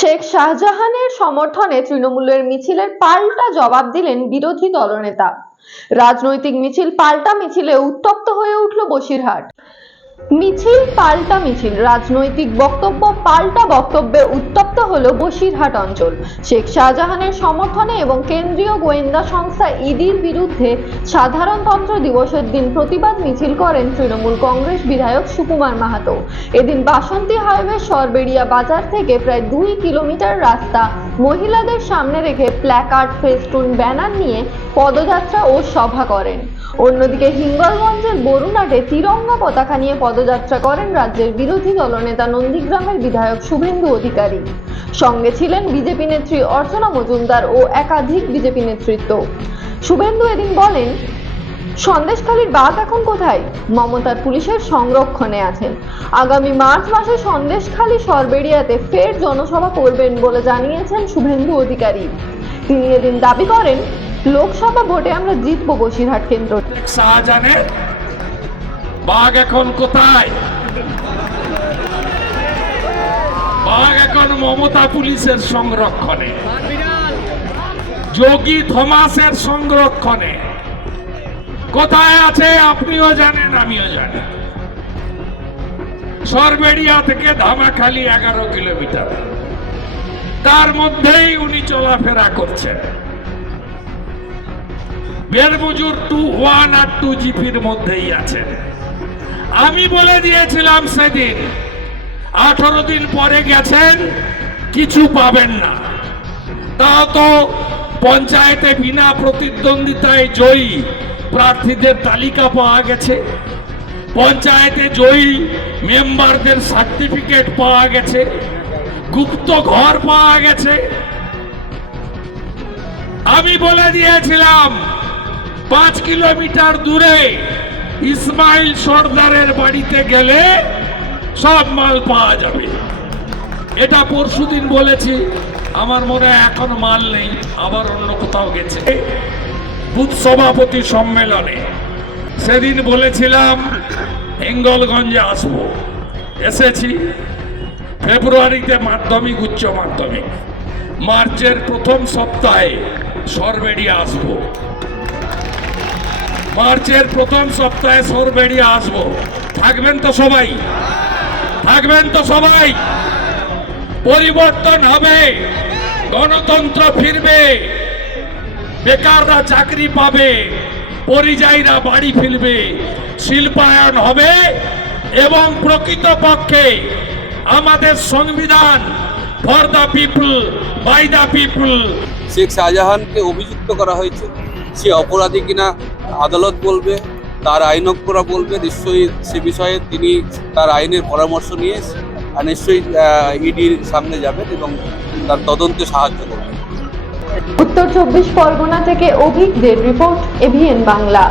শেখ শাহজাহানের সমর্থনে তৃণমূলের মিছিলের পাল্টা জবাব দিলেন বিরোধী দলনেতা। রাজনৈতিক মিছিল পাল্টা মিছিলে উত্তপ্ত হয়ে উঠল বসিরহাট। মিছিল, পাল্টা মিছিল। রাজনৈতিক বক্তব্য, পাল্টা বক্তব্যে উত্তপ্ত হলো বসিরহাট অঞ্চল। শেখ শাহজাহানের সমর্থনে এবং কেন্দ্রীয় গোয়েন্দা সংস্থা ইডির বিরুদ্ধে সাধারণতন্ত্র দিবসের দিন প্রতিবাদ মিছিল করেন তৃণমূল কংগ্রেস বিধায়ক সুকুমার মাহাতো। এদিন বাসন্তী হাইওয়ে সরবেড়িয়া বাজার থেকে প্রায় দুই কিলোমিটার রাস্তা মহিলাদের সামনে রেখে প্ল্যাকার্ড, ফেস্টুন, ব্যানার নিয়ে পদযাত্রা ও সভা করেন। অন্যদিকে হিঙ্গলগঞ্জের বরুণাটে তিরঙ্গা পতাকা নিয়ে পদযাত্রা করেন রাজ্যের বিরোধী দলনেতা নন্দীগ্রামের বিধায়ক শুভেন্দু অধিকারী। সঙ্গে ছিলেন বিজেপি নেত্রী অর্চনা মজুমদার ও একাধিক বিজেপি নেতৃত্ব। শুভেন্দু এদিন বলেন, সন্দেশখালীর বাঘ এখন কোথায়? মমতার পুলিশের সংরক্ষণে আছেন। আগামী মার্চ মাসে সন্দেশখালী সরবেরিয়াতে ফের জনসভা করবেন বলে জানিয়েছেন শুভেন্দু অধিকারী। তিনি এদিন দাবি করেন, লোকসভা ভোটে আমরা জিতবো বসিরহাট কেন্দ্র শাহজাহানের বাঘ এখন কোথায়? বাঘ এখন মমতা পুলিশের সংরক্ষণে। যোগী থমাসের সংরক্ষণে। কোথায় আছে আপনিও জানেন, আমিও জানি। সরবেড়িয়া থেকে ধামাখালি এগারো কিলোমিটার। তার মধ্যেই উনি চলাফেরা করছেন। বেরমজুর টু ওয়ান আর টু জিপির মধ্যেই আছেন। আমি বলে দিয়েছিলাম সেদিন, আঠারো দিন পরে গেছেন, কিছু পাবেন না। তা তো পঞ্চায়েতে বিনা প্রতিদ্বন্দ্বিতায় জয়ী প্রার্থীদের তালিকা পাওয়া গেছে। পঞ্চায়েতে জয়ী মেম্বারদের সার্টিফিকেট পাওয়া গেছে। গুপ্ত ঘর পাওয়া গেছে। আমি বলে দিয়েছিলাম, পাঁচ কিলোমিটার দূরে ইসমাইল সর্দারের বাড়িতে গেলে সব মাল পাওয়া যাবে। এটা পরশুদিন বলেছি, আমার মনে এখন মাল নেই, আবার অন্য কোথাও গেছে। বুথ সভাপতি সম্মেলনে সেদিন বলেছিলাম, হিঙ্গলগঞ্জে আসব। এসেছি। ফেব্রুয়ারিতে মাধ্যমিক, উচ্চ মাধ্যমিক। মার্চের প্রথম সপ্তাহে সরবেড়িয়া আসব। মার্চের প্রথম সপ্তাহে সরবেড়িয়া আসব। থাকবেন তো সবাই। থাকবেন তো সবাই। পরিবর্তন হবে। গণতন্ত্র ফিরবে। বেকাররা চাকরি পাবে। পরিযায়ীরা বাড়ি ফিরবে। শিল্পায়ন হবে এবং প্রকৃতপক্ষে আমাদের সংবিধান for the people, by the people. Sheikh শাহজাহানকে অভিযুক্ত করা হয়েছে। সে অপরাধী কিনা আদালত বলবে, তার আইনজ্ঞরা বলবে, নিশ্চয়ই সে বিষয়ে তিনি তার আইনের পরামর্শ নিয়ে আর নিশ্চয়ই ইডির সামনে যাবেন এবং তার তদন্তে সাহায্য করবেন। উত্তর চব্বিশ পরগনা থেকে অভিজ্ঞদের রিপোর্ট এভিএন বাংলা।